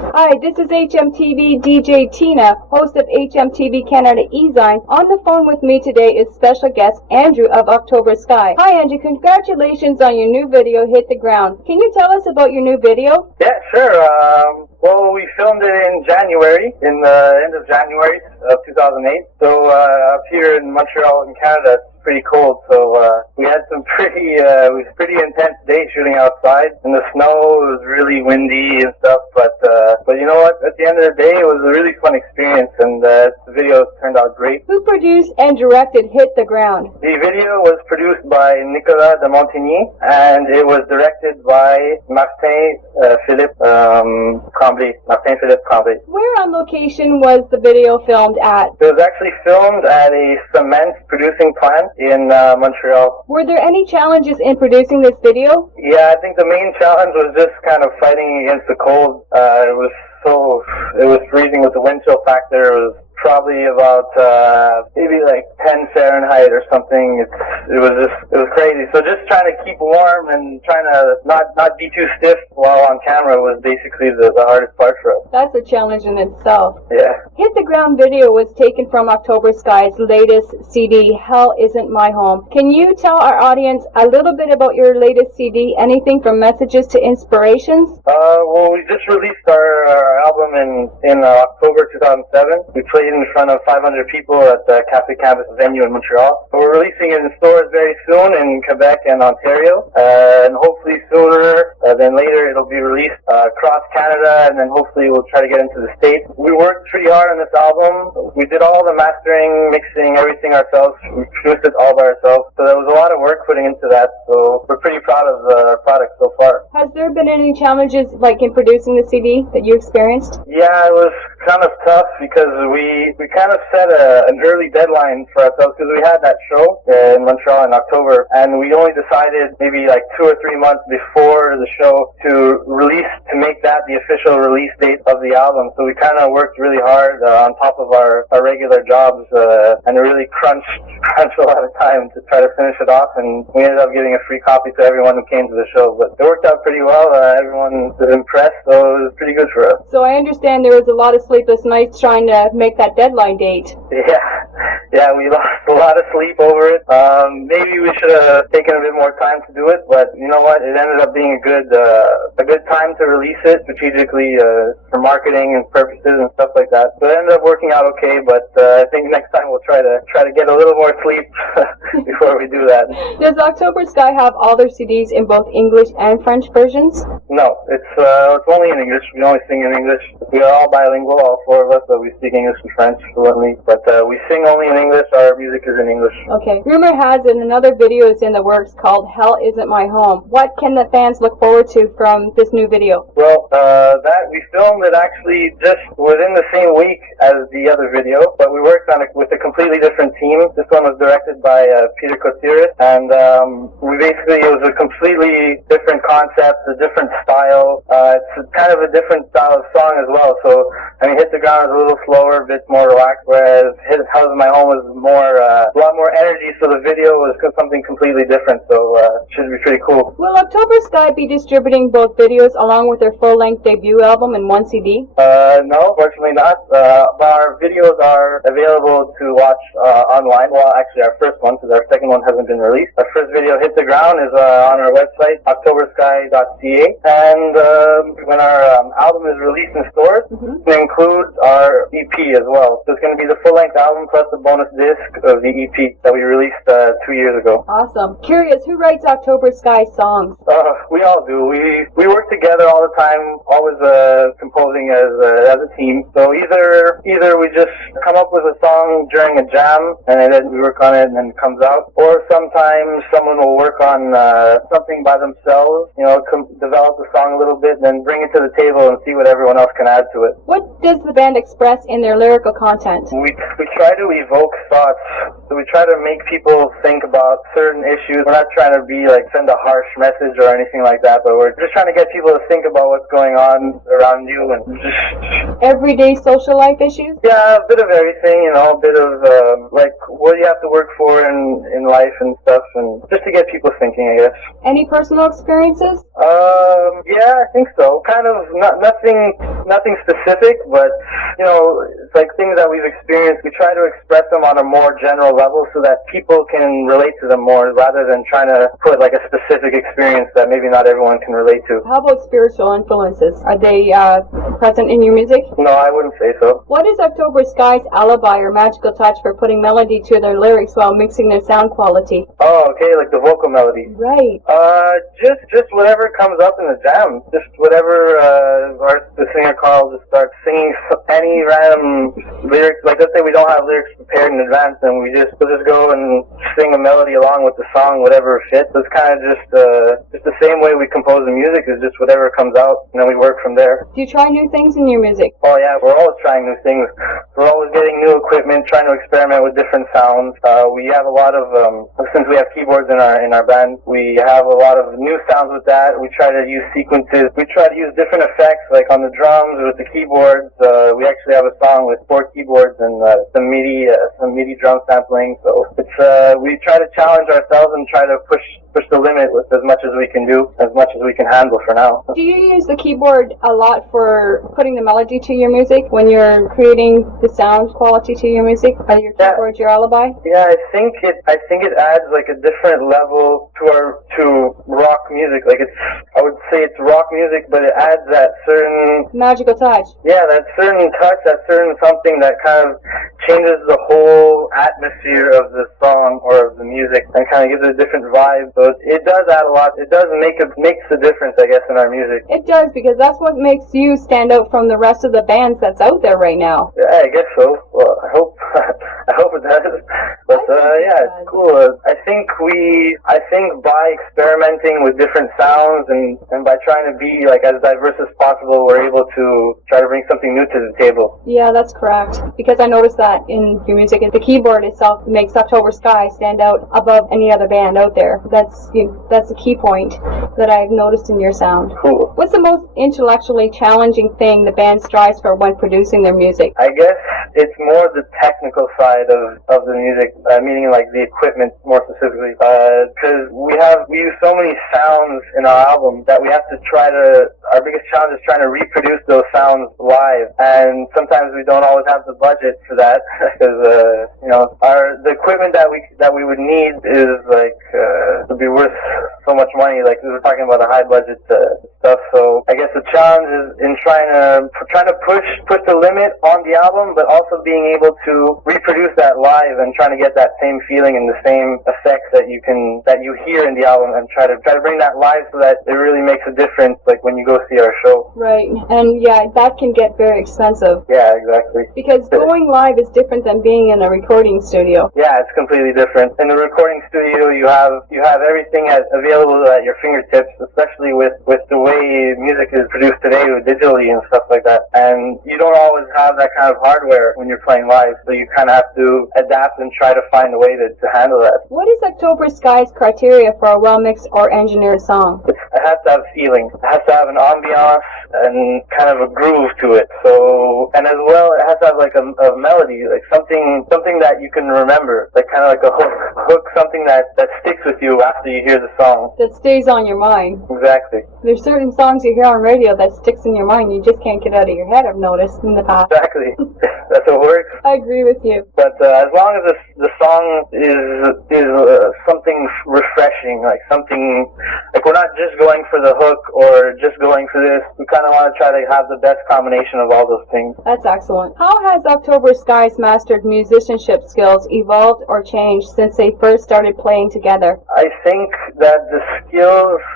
Hi, this is HMTV DJ Tina, host of HMTV Canada E-Zine. On the phone with me today is special guest Andrew of October Sky. Hi Andrew, congratulations on your new video, Hit the Ground. Can you tell us about your new video? Yeah, sure. Well, we filmed it in January, in the end of January of 2008. So up here in Montreal in Canada, it's pretty cold. So we had some pretty intense days shooting outside in the snow. It was really windy and stuff. But you know what? At the end of the day, it was a really fun experience, and the video turned out great. Who produced and directed Hit the Ground? The video was produced by Nicolas de Montigny, and it was directed by Martin Philippe Tremblay. Where on location was the video filmed at? It was actually filmed at a cement producing plant in Montreal. Were there any challenges in producing this video? Yeah, I think the main challenge was just kind of fighting against the cold. It was freezing with the wind chill factor. It was probably about maybe like 10 Fahrenheit or something. It was crazy. So just trying to keep warm and trying to not be too stiff while on camera was basically the hardest part for us. That's a challenge in itself. Yeah. Hit the Ground video was taken from October Sky's latest CD, Hell Isn't My Home. Can you tell our audience a little bit about your latest CD? Anything from messages to inspirations? Well, we just released our album in October 2007. We played in front of 500 people at the Cafe Campus venue in Montreal. We're releasing it in stores very soon in Quebec and Ontario, and hopefully sooner than later it'll be released across Canada, and then hopefully we'll try to get into the States. We worked pretty hard on this album. We did all the mastering, mixing, everything ourselves. We produced it all by ourselves, so there was a lot of work putting into that, so we're pretty proud of the product so far. Has there been any challenges like in producing the CD that you experienced? Yeah, it was kind of tough because we kind of set an early deadline for ourselves because we had that show in Montreal in October, and we only decided maybe like 2 or 3 months before the show to make that the official release date of the album. So we kind of worked really hard on top of our regular jobs and really crunched a lot of time to try to finish it off, and we ended up getting a free copy to everyone who came to the show. But it worked out pretty well. Everyone was impressed, so it was pretty good for us. So I understand there was a lot of sleepless nights trying to make that deadline date. Yeah, we lost a lot of sleep over it. Maybe we should have taken a bit more time to do it, but you know what? It ended up being a good time to release it strategically for marketing and purposes and stuff like that. So it ended up working out okay, but I think next time we'll try to get a little more sleep before we do that. Does October Sky have all their CDs in both English and French versions? No, it's only in English. We only sing in English. We are all bilingual, all four of us, so we speak English and French fluently, but we sing only in English. Our music is in English. Okay. Rumor has it another video is in the works called Hell Isn't My Home. What can the fans look forward to from this new video? Well, that we filmed it actually just within the same week as the other video, but we worked on it with a completely different team. This one was directed by Peter Cotiris, and it was a completely different concept, a different style. It's kind of a different style of song as well. So, I mean, Hit the Ground is a little slower, a bit more relaxed, whereas Hell Isn't My Home was a lot more energy, so the video was something completely different, so it should be pretty cool. Will October Sky be distributing both videos along with their full-length debut album in one CD? No, fortunately not. Our videos are available to watch online. Well, actually our first one, because our second one hasn't been released. Our first video, Hit the Ground, is on our website, octobersky.ca, and when our album is released in stores, it includes our EP as well. So it's going to be the full-length album plus the bonus disc of the EP that we released 2 years ago. Awesome. Curious, who writes October Sky songs? We all do. We work together all the time, always composing as a team. So either we just come up with a song during a jam and then we work on it and then it comes out, or sometimes someone will work on something by themselves, develop the song a little bit and then bring it to the table and see what everyone else can add to it. What does the band express in their lyrical content? We try to evoke thoughts. So we try to make people think about certain issues. We're not trying to send a harsh message or anything like that, but we're just trying to get people to think about what's going on around you, and just Everyday social life issues? yeah, a bit of everything, a bit of like what you have to work for in life and stuff, and just to get people thinking, I guess. Any personal experiences? Yeah, I think so. Kind of nothing specific, but it's like things that we've experienced. We try to express them on a more general level so that people can relate to them more, rather than trying to put like a specific experience that maybe not everyone can relate to. How about spiritual influences? Are they present in your music? No, I wouldn't say so. What is October Sky's alibi or magical touch for putting melody to their lyrics while mixing their sound quality? Oh, okay, like the vocal melody. Right. Just whatever comes up in the jam. Just whatever the singer Carl just starts singing any random lyrics. Like let's say we don't have lyrics prepared in advance, and we'll just go and sing a melody along with the song, whatever fits. So it's kind of just the same way we compose the music, is just whatever comes out, and then we work from there. Do you try new things in your music? Oh yeah, we're always trying new things. We're always getting new equipment, trying to experiment with different sounds. We have a lot of since we have keyboards in our band, we have a lot of new sounds with that. We try to use sequences. We try to use different effects, like on the drums with the keyboards. We actually have a song with 4 keyboards and some MIDI drum sampling. So it's we try to challenge ourselves and try to push the limit with as much as we can do, as much as we can handle for now. Do you use the keyboard a lot for putting the melody to your music when you're creating the sound quality to your music? Are your keyboards your alibi? Yeah, I think it adds like a different level to rock music. Like I would say it's rock music, but it adds that certain magical touch. Yeah, that certain touch, that certain something that kind of changes the whole atmosphere of the song or of the music, and kind of gives it a different vibe. So it does add a lot. It does makes a difference, I guess, in our music. It does, because that's what makes you stand out from the rest of the bands that's out there right now. Yeah, I guess so. Well, I hope it does. But yeah, it's cool. I think by experimenting with different sounds and by trying to be like as diverse as possible, we're able to try to bring something new to the table. Yeah, that's correct. Because I noticed that in your music, the keyboard itself makes October Sky stand out above any other band out there. That's a key point that I've noticed in your sound. Cool. What's the most intellectually challenging thing the band strives for when producing their music? I guess it's more the technical side of the music, meaning like the equipment more specifically, because we use so many sounds in our album that we have to our biggest challenge is trying to reproduce those sounds live, and sometimes we don't always have the budget for that, because the equipment that we would need is like would be worth so much money. Like we were talking about a high budget stuff. So I guess the challenge is in trying to push the limit on the album, but also being able to reproduce that live and trying to get that same feeling and the same effects that you hear in the album, and try to bring that live so that it really makes a difference, like when you go see our show. Right, and yeah, that can get very expensive. Yeah, exactly. Because going live is different than being in a recording studio. Yeah, it's completely different. In the recording studio, you have everything available at your fingertips, especially with the way music is produced today digitally and stuff like that. And you don't always have that kind of hardware when you're playing live, so you kind of have to adapt and try to find a way to handle that. What is October Sky's criteria for a well-mixed or engineered song? It has to have feeling. It has to have an ambiance and kind of a groove to it. So, and as well, it has to have like a melody, like something that you can remember, like kind of like a hook, something that sticks with you after you hear the song. That stays on your mind. Exactly. There's certain songs you hear on radio that sticks in your mind. You just can't get out of your head, I've noticed in the past. Exactly. That's what works. I agree with you. But as long as the song is something refreshing, like something, like we're not just going for the hook or just going for this. We kind of want to try to have the best combination of all those things. That's excellent. How has October Sky's mastered musicianship skills evolved or changed since they first started playing together? I think that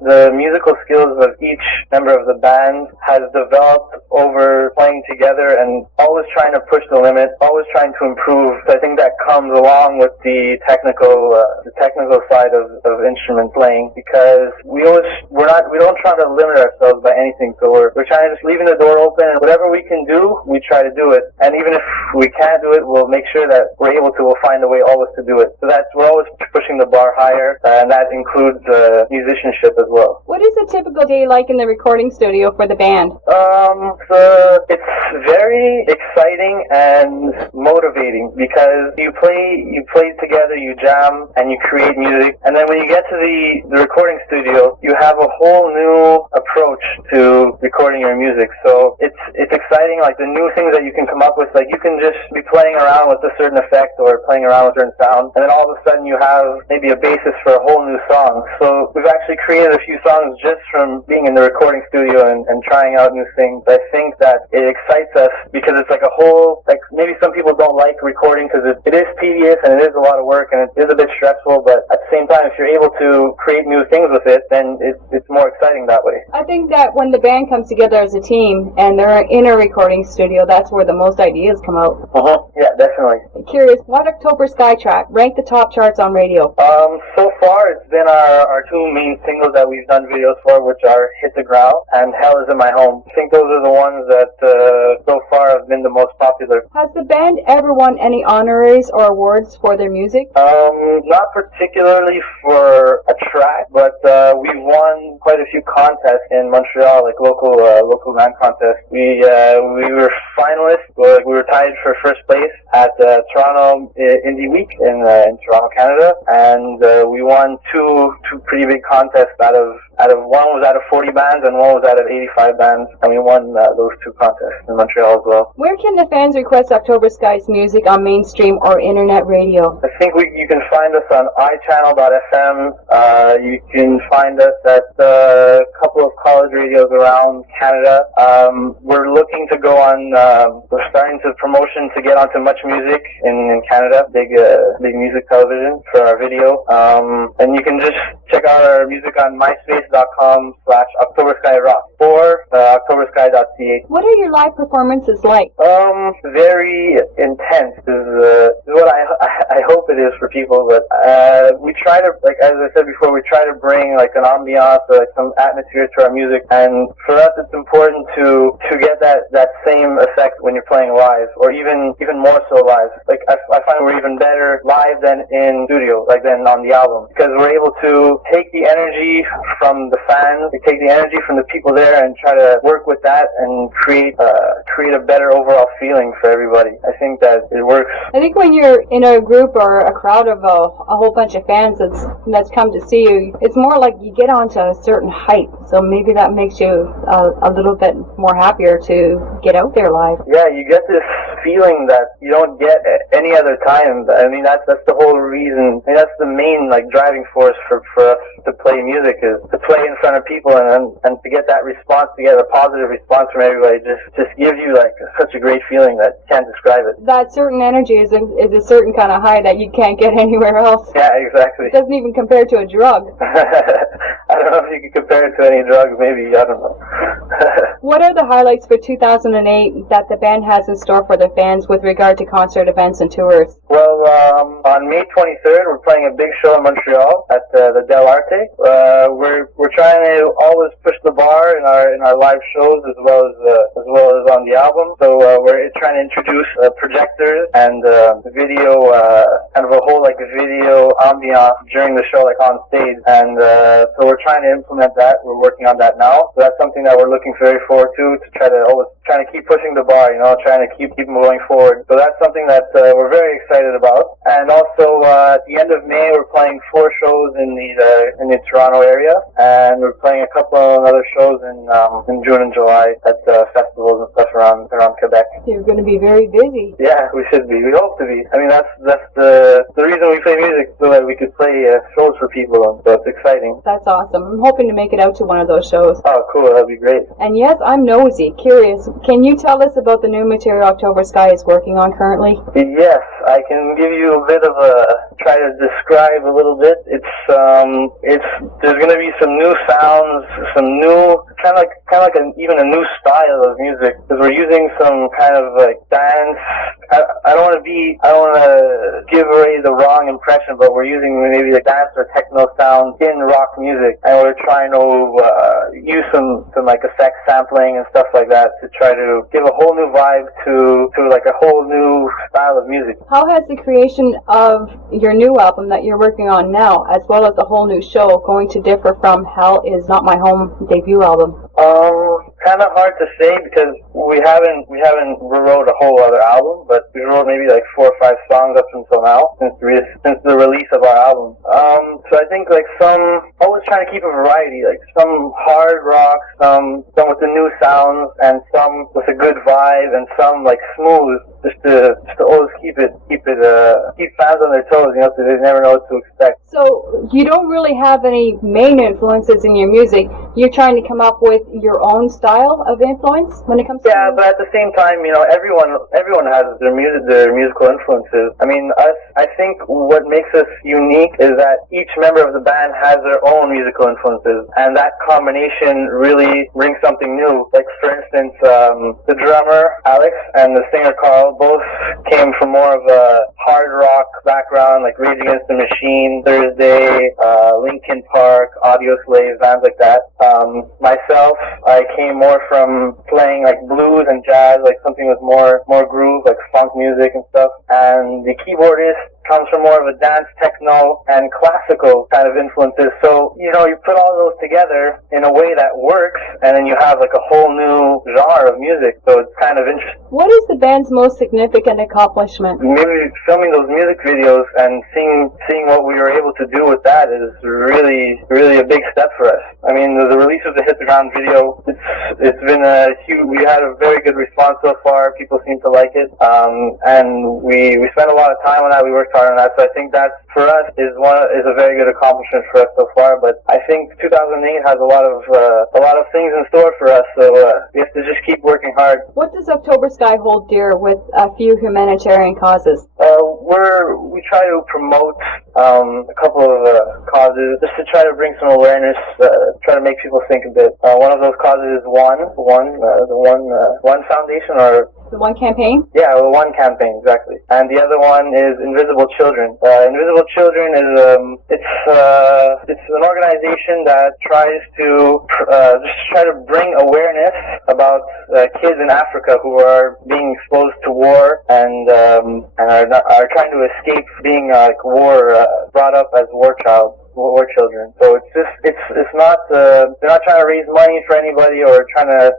the musical skills of each member of the band has developed over playing together and always trying to push the limit, always trying to improve. So I think that comes along with the technical side of instrument playing, because we don't try to limit ourselves by anything. So we're trying to just leaving the door open, and whatever we can do, we try to do it. And and even if we can't do it, we'll make sure that we're able to. We'll find a way always to do it. So we're always pushing the bar higher, and that includes musicianship as well. What is a typical day like in the recording studio for the band? So it's very exciting and motivating because you play together, you jam, and you create music. And then when you get to the recording studio, you have a whole new approach to recording your music. So it's exciting, like the new things that you can come up with. Like you can just be playing around with a certain effect or playing around with a certain sound, and then all of a sudden you have maybe a basis for a whole new song. So we've actually created a few songs just from being in the recording studio and trying out new things. I think that it excites us because it's like a whole, like maybe some people don't like recording because it is tedious and it is a lot of work and it is a bit stressful, but at the same time, if you're able to create new things with it, then it's more exciting that way. I think that when the band comes together as a team and they're in a recording studio, that's where the most ideas come out. Yeah, definitely. Curious, what October Sky track ranked the top charts on radio? So far it's been our two main singles that we've done videos for, which are Hit the Ground and Hell Is in My Home. I think those are the ones that so far have been the most popular. Has the band ever won any honoraries or awards for their music? Not particularly for a track, but we've won quite a few contests in Montreal, like local band contests. We were finalists. We were tied for first place at Toronto Indie Week in Toronto, Canada, and we won two pretty big contests out of one was out of 40 bands and one was out of 85 bands, and we won those two contests in Montreal as well. Where can the fans request October Sky's music on mainstream or internet radio? I think you can find us on iChannel.fm. You can find us at a couple of college radios around Canada. We're looking to go on. We're starting to promotion to get onto Much Music in Canada, big music television for our video. And you can just check out our music on myspace.com/OctoberSkyRock or octobersky.ca. What are your live performances like? Very intense is what I hope it is for people, but we try to, like as I said before, we try to bring like an ambiance or like some atmosphere to our music, and for us it's important to get that same effect when you're playing live, or even more so live. Like I find we're even better live than in studio, like than on the album, because we're able to take the energy from the fans, we take the energy from the people there and try to work with that and create a better overall feeling for everybody. I think that it works. I think when you're in a group or a crowd of a whole bunch of fans that's come to see you, it's more like you get onto a certain height, so maybe that makes you a little bit more happier to get out there live. Yeah, you get this feeling that you don't get at any other time. I mean, that's the whole reason. I mean, that's the main like driving force for us to play music, is to play in front of people and to get that response, to get a positive response from everybody, just gives you like such a great feeling that you can't describe it. That certain energy is a certain kind of high that you can't get anywhere else. Yeah, exactly. It doesn't even compare to a drug. I don't know if you can compare it to any drug, maybe, I don't know. What are the highlights for 2008 that the band has in store for their fans with regard to concert events and tours? Well, on May 23rd, we're playing a big show in Montreal at the Del Arte. We're trying to always push the bar in our live shows as well as on the album. So we're trying to introduce projectors and video, kind of a whole like video ambiance during the show, like on stage. And so we're trying to implement that. We're working on that now. So that's something that we're looking very forward to try to keep pushing the bar, trying to keep going forward. So that's something that we're very excited about. And also at the end of May, we're playing 4 shows in the Toronto area, and we're playing a couple of other shows in June and July at festivals and stuff around Quebec. You're going to be very busy. Yeah, we should be. We hope to be. I mean, that's the reason we play music, so that we could play shows for people. So it's exciting. That's awesome. I'm hoping to make it out to one of those shows. Oh, cool. That'd be great. And yes, I'm nosy, curious. Can you tell us about the new material October Sky is working on currently? Yes, I can give you a bit of try to describe a little bit, there's gonna be some new sounds, some new kind of like even a new style of music, because we're using some kind of like dance. I don't want to give away the wrong impression, but we're using maybe a dance or techno sound in rock music, and we're trying to use some like effect sampling and stuff like that to try to give a whole new vibe to like a whole new style of music. How has the creation of your new album that you're working on now, as well as the whole new show, going to differ from Hell Is Not My Home debut album? Kind of hard to say because we haven't wrote a whole other album, but we wrote maybe like 4 or 5 songs up until now since the release of our album. So I think like always trying to keep a variety, like some hard rock, some with the new sounds, and some with a good vibe, and some like smooth, just to always keep fans on their toes, so they never know what to expect. So you don't really have any main influences in your music. You're trying to come up with your own style of influence when it comes to... Yeah, but at the same time, everyone has their musical influences. I mean, I think what makes us unique is that each member of the band has their own musical influences, and that combination really brings something new. Like, for instance, the drummer, Alex, and the singer, Carl, both came from more of a hard rock background, like Rage Against the Machine, Thursday, Linkin Park, Audio Slave, bands like that. Myself, I came more from playing like blues and jazz, like something with more groove, like funk music and stuff. And the keyboardist comes from more of a dance, techno, and classical kind of influences. So, you put all those together in a way that works, and then you have like a whole new genre of music. So it's kind of interesting. What is the band's most significant accomplishment? Maybe filming those music videos and seeing what we were able to do with that is really, really a big step for us. I mean, the release of the Hit the Ground video, it's been we had a very good response so far. People seem to like it. And we spent a lot of time on that. We worked hard on that. So I think that for us is a very good accomplishment for us so far. But I think 2008 has a lot of things in store for us. So we have to just keep working hard. What does October Sky hold dear with a few humanitarian causes? We try to promote a couple of causes just to try to bring some awareness, try to make people think a bit. One of those causes is the One Foundation, or the One Campaign? Yeah, the One Campaign, exactly. And the other one is Invisible Children. Invisible Children is it's an organization that tries to bring awareness about kids in Africa who are being exposed to war and are trying to escape being brought up as war children. So it's not they're not trying to raise money for anybody or trying to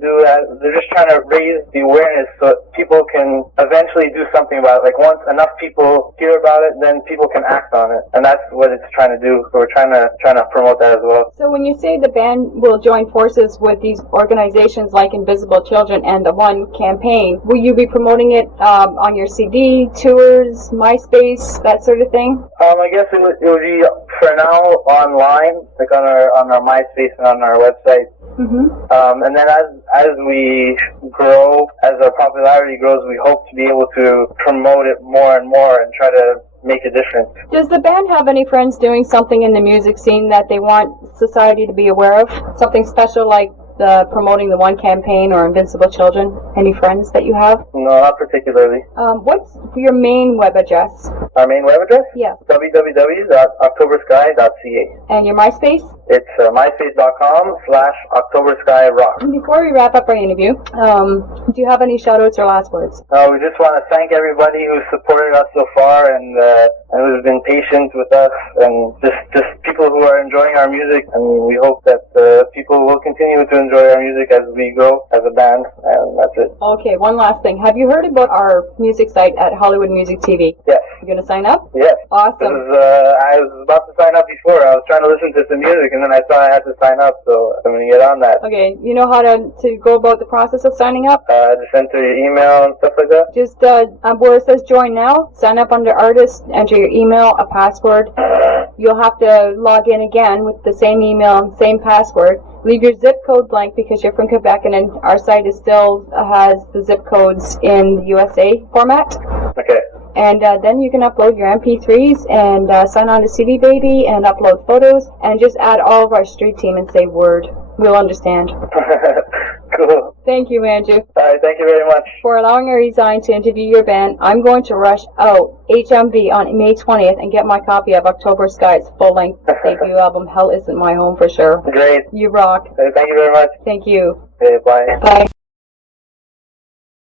do that. They're just trying to raise the awareness so people can eventually do something about it. Like once enough people hear about it, then people can act on it, and that's what it's trying to do. So we're trying to promote that as well. So when you say the band will join forces with these organizations like Invisible Children and the One Campaign, will you be promoting it on your CD, tours, MySpace, that sort of thing? I guess it would be for now online, like on our MySpace and on our website. Mm-hmm. And then as we grow, as our popularity grows, we hope to be able to promote it more and more and try to make a difference. Does the band have any friends doing something in the music scene that they want society to be aware of? Something special like promoting the One Campaign or Invincible Children? Any friends that you have? No, not particularly. What's your main web address? Our main web address? Yeah. www.octobersky.ca. And your MySpace? It's myspace.com/OctoberSkyRock. And before we wrap up our interview, do you have any shout-outs or last words? We just want to thank everybody who's supported us so far and who's been patient with us, and just people who are enjoying our music, and we hope that people will continue to enjoy our music as we grow as a band, and that's it. Okay, one last thing. Have you heard about our music site at Hollywood Music TV? Yes. You going to sign up? Yes. Awesome. I was about to sign up before. I was trying to listen to some music, and then I saw I had to sign up, so I'm going to get on that. Okay, you know how to go about the process of signing up? Just enter your email and stuff like that? Just where it says join now, sign up under artist, enter your email, a password. You'll have to log in again with the same email, same password. Leave your zip code blank because you're from Quebec, and then our site still has the zip codes in the USA format. Okay. And then you can upload your MP3s and sign on to CD Baby and upload photos and just add all of our street team and say word. We'll understand. Cool. Thank you, Andrew. All right, thank you very much. For allowing Resign to interview your band, I'm going to rush out HMV on May 20th and get my copy of October Sky's full-length debut album, Hell Isn't My Home, for sure. Great. You rock. Thank you very much. Thank you. Okay, bye. Bye.